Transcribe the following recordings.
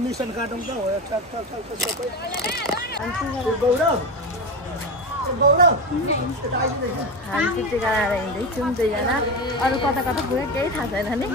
Mission काटौँ त हो हामी छुट्टी गराएर हिँड्दैछौँ दुईजना अरू कता कता पुग्यो केही थाहा छैन नि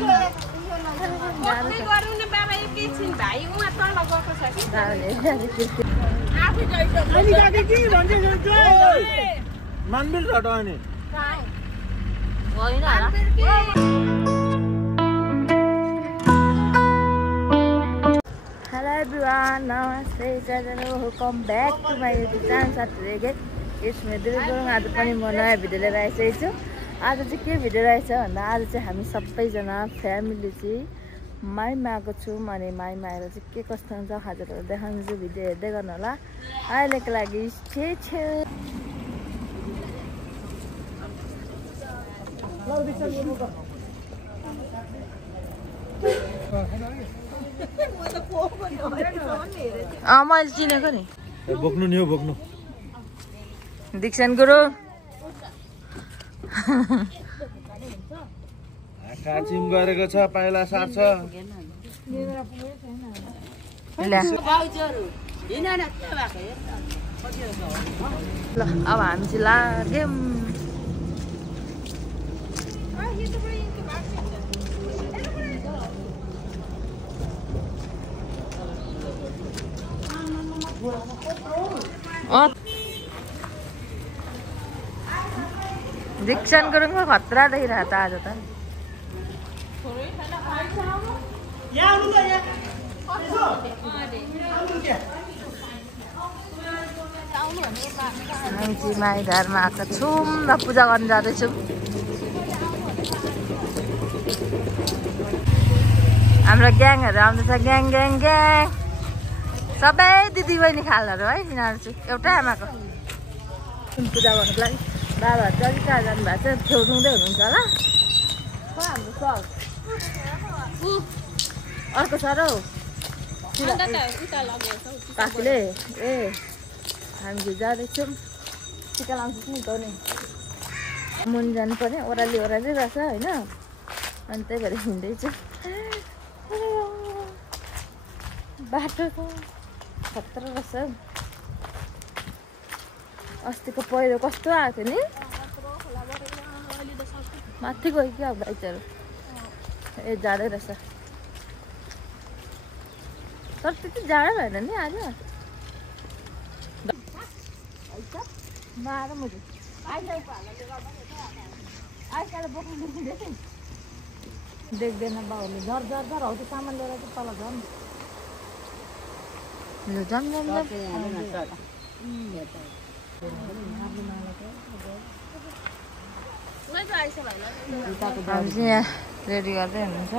हेलो एभ्रिवान नमस्ते welcome back to my YouTube channel साथीहरु यसमा दुर्गुङ आज पनि म नयाँ भिडियो लिएर आइसकेको छु। आज चाहिँ के भिडियो रहेछ भन्दा आज चाहिँ हामी सबैजना फ्यामिली चाहिँ माइमा आएको छौँ अनि माइमा आएर चाहिँ के कस्तो हुन्छ हजुरहरू देखाउँछु भिडियो हेर्दै गर्नु होला। अहिलेको लागि स्टे ट्युन। मैले चिनेको नि बोक्नु नि हो बोक्नु दीक्षण गुरु काचिम गरेको छ पाइला सार्छ ल अब हामी चाहिँ लाग्यौँ। दीक्षण गुरुङको खतरा देखिरहेको त आज त हामी चाहिँ माई घरमा आएको छौँ र पूजा गर्न जाँदैछौँ। हाम्रो ग्याङहरू आउँदैछ ग्याङ ग्याङ ग्याङ सबै दिदीबहिनी खालहरू है यिनीहरू चाहिँ एउटै आमाको पूजा गर्नुको लागि बाबाहरू चाहिँ अलिक टाढा जानुभएको छ छेउछाउँदै हुनुहुन्छ होला। हाम्रो सर अर्को सर हौ काकीले ए हामी जाँदैछौँ टिका लाउँछु नि त नि मुनि जानु पर्ने ओह्राली ओह्राली रहेछ होइन अनि त्यही भएर हिँड्दैछु। बाटोको खतरा रहेछ हौ। अस्तिको पहिरो कस्तो आएको थियो नि माथि गयो क्या बाइकहरू ए जाडै रहेछ तर त्यति जाडो भएन नि आज देख्दैन बाउले झर झर झर हौ त्यो सामान लिएर चाहिँ तल झन् झन् हामी चाहिँ यहाँ रेडी गर्दै हुनुहुन्छ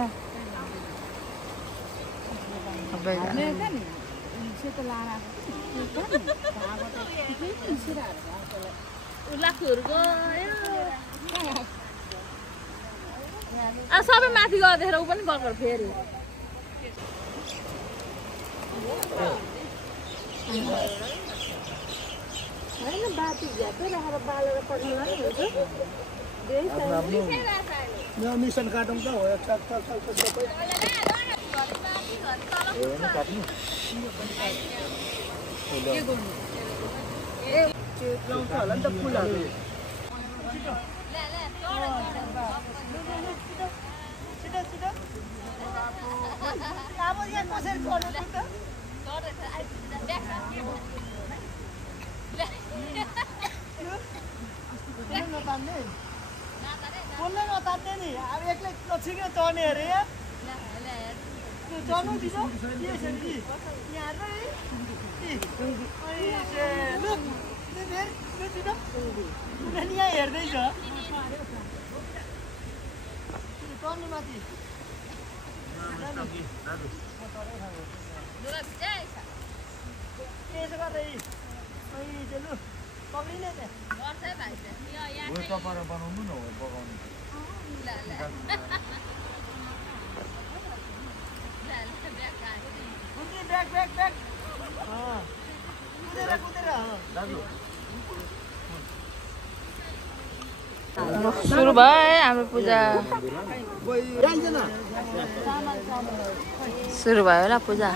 सबै माथि गएर ऊ पनि गर्छ फेरि होइन बाटी झ्यापै राखेर बालेर पठाउनु मिसन काटौँ त हो होला नि त फुलहरू नतान्ने नि अब एक्लै नछिकै चढ्ने अरे चढ्नु दिन्छ यहाँ हेर्दैछ चढ्नु माथि यसो गर्दै लु पक्रिने चपारा बनाउनु न हो पकाउनु ब्याग ब्याग ब्याग कुदेर कुदेर दाजु सुरु भयो है हाम्रो पूजा सुरु भयो होला पूजा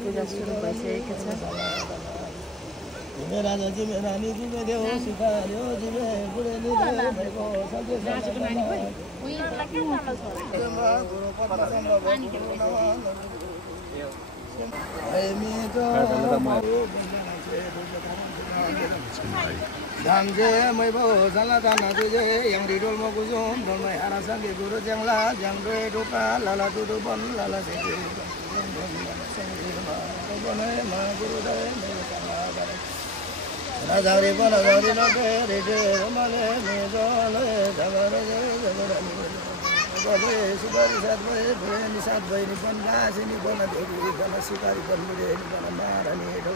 पूजा सुरु भइसकेको छ राजा जिमे रानी जिमे देव सिकार्यो जिमे बुढेली भएको सबै राजाको नानी कोही Jamje mai bo sala dana tuje yang di dol mo kusum dol mai arasa ke guru jangla jang doi duka lala tudu bon lala seke ma guru dai me sama dai na jari bona jari na de de male me jo le dagare dagare Babe subari sat bae ni sat bae ni ban ga sini bona de bona sikari ban mure ni bona mara ni do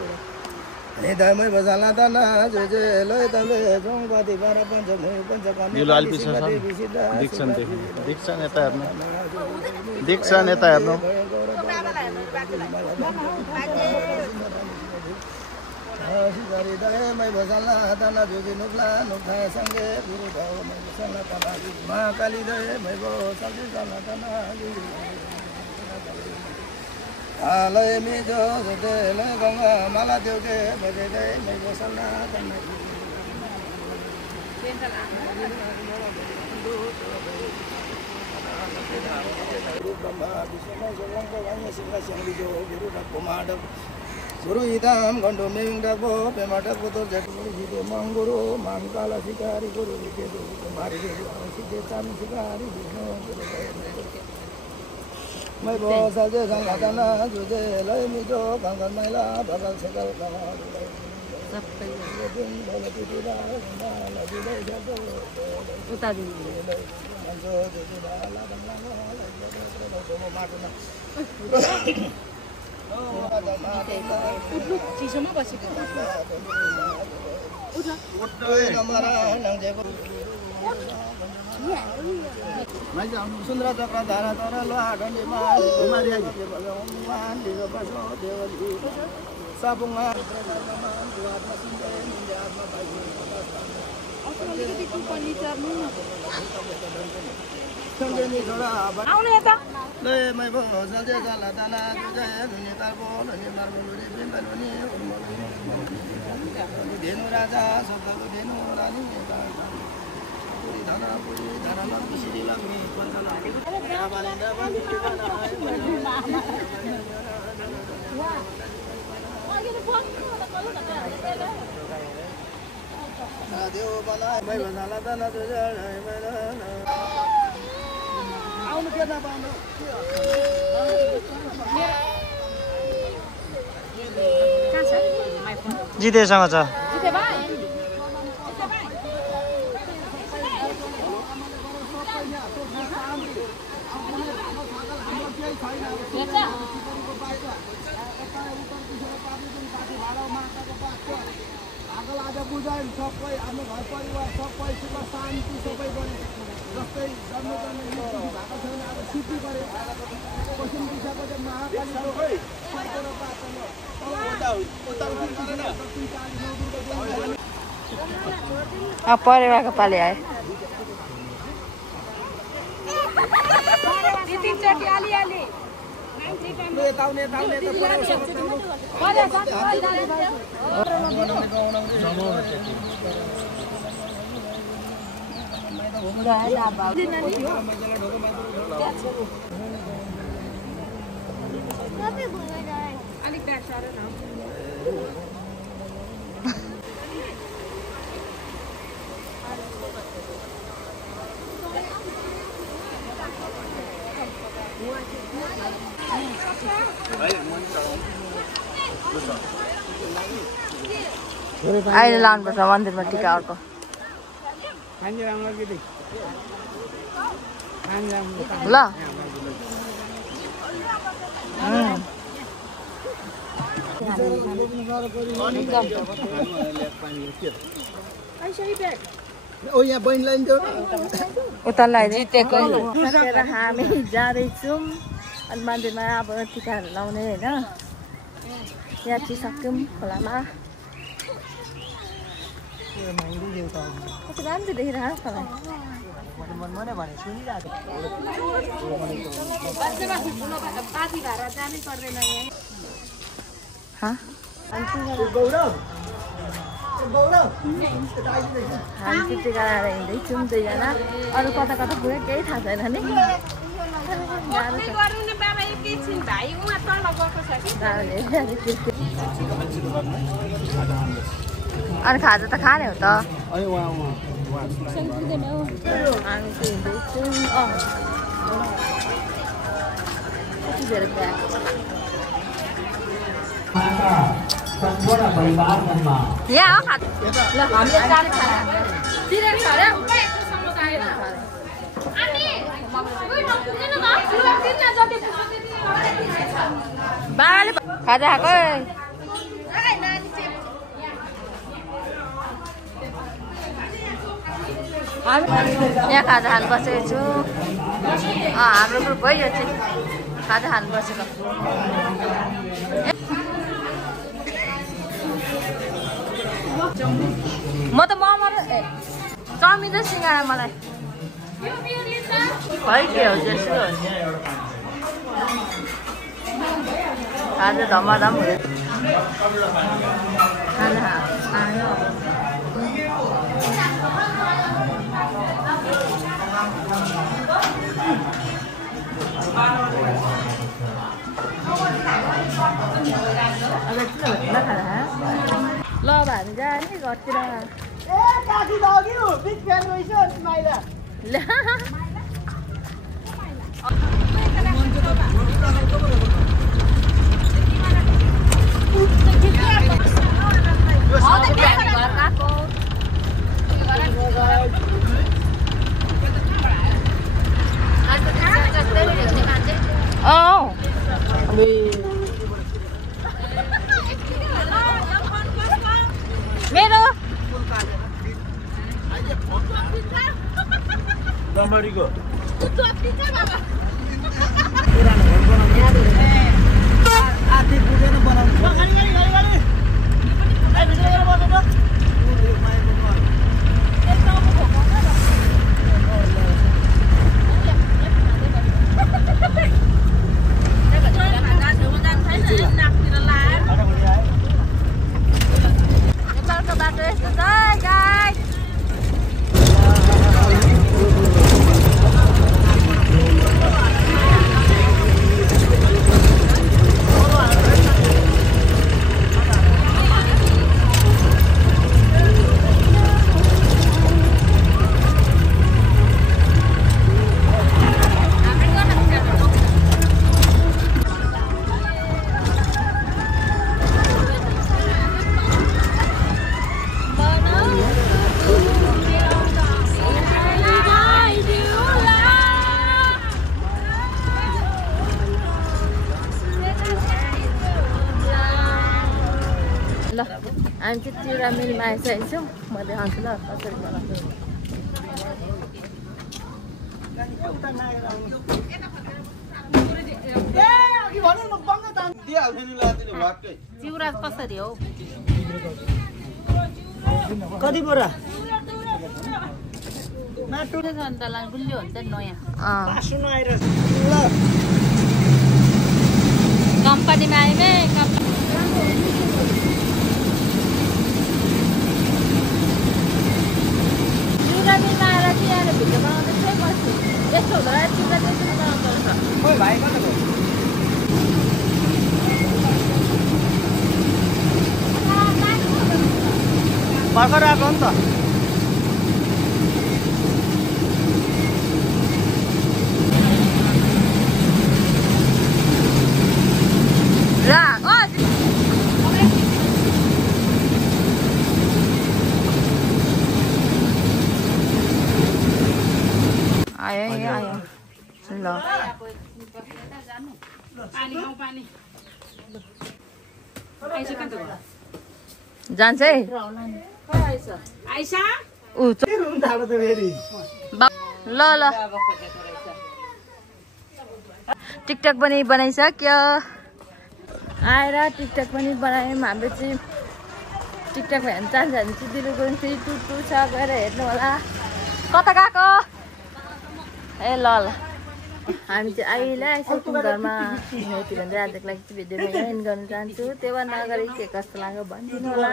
Ani damai bazala dana je loi dale jongwadi bara pancha mui pancha kan यो लाल पिसा छ Dickson देखि Dickson यता हेर्नु Dickson यता हेर्नु Sikari dai mai bazala dana jogi nukla nukha sange guru bhava mai sala kana ma kali dai mai bo sange sala dana Alai mi jo de le ganga mala deu de bade de mai bo sala dana Guru idam gondo ming dagbo pemadak putur jaturi hide mangguru mangkala sikari guru hide mari hide hide tam sikari bino mai bo saje sangatana juje lai mi jo kangal maila bagal sekal kamal सबै din bala titira na la dile jago उता दिनु manjo titira la bangla la jago matuna उठ्नु चिसोमा बसेको सुन्दर चक्र धारा धारा लाडनीमा भगवान सापुङमा आउनु यता ले मै भो सजे जाला दाना जुजे दुनी ताबो ननि मार्मुरी बिन्दलुनी धेनु राजा शब्दको धेनु रानी पुरी धाना बिसिरी लाग्ने पन्तला देव बनाए मै भजाला दाना जुजे आउनु के नपाउनु जितेसँग छ आगल आज बुझाइन् सबै आफ्नो घर परिवार सबै सुख शान्ति सबै गरे जस्तै जन्मजन्म भएको छैन अब सिद्धि गरे पश्चिम दिशाको चाहिँ महाकालीको परेवाको पाले आयो अलिक ब्याग सर न अहिले लानुपर्छ मन्दिरमा टिका अर्को ल यहाँ बहिनीलाई उता जितेको हामी जाँदैछौँ अनि मन्दिरमा अब टिकाहरू लाउने होइन यात्री सक्यौँ खोलामा कति राम्रो देखिरहेको छ हामी टिका लगाएर हिँड्दैछौँ दुईजना अरू कता कता पुग्यो केही थाहा छैन नि अनि खाजा त खाने हो त हामी चाहिँ हिँड्दैछौँ कति धेरै ब्याग यहाँ हो ल हामीले चार बाबाले खाजा खाएको यहाँ खाजा खानु बसेको छु हाम्रो ग्रुप हो यो चाहिँ खाजा खानु बसेको म त मोमो चाउमिन र सिँगाडा मलाई खै के हो त्यसो खाजा धमाधम हुँदै खाना खायो ल अब हामी जाने घरतिर मेरो ल हामी चाहिँ तिरा मिलमा आइसकेको छौँ म देखाउँछु ल कसरी बनाउँछु चिउरा कसरी हो कति बोरा गुलियो हुन्छ नयाँ कम्पनीमा आइमे चिउरामीमा आएर चाहिँ यहाँ भिडियो बनाउँदै बस्छु यस्तो हुँदा चिउरा चाहिँ बनाउँछ खोइ भाइ कता गयो भर्खर आएको हो नि त जान्छ है ऊ ल ल टिकटक पनि बनाइसक्यो आएर टिकटक पनि बनायौँ हाम्रो चाहिँ टिकटकमा हेर्नु चाहन्छ भने चाहिँ दिलु गुरुङ 322 छ गएर हेर्नु होला कता गएको ए ल ल हामी चाहिँ अहिले आइसक्यौँ घरमा यति भन्दै आजको लागि चाहिँ भिडियोमा एन्ड गर्न चाहन्छु त्योभन्दा अगाडि के कस्तो लाग्यो भनिदिनु होला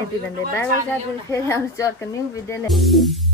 यति भन्दै बाई बाई साथीहरू फेरि आउँछु अर्को न्यू भिडियो नै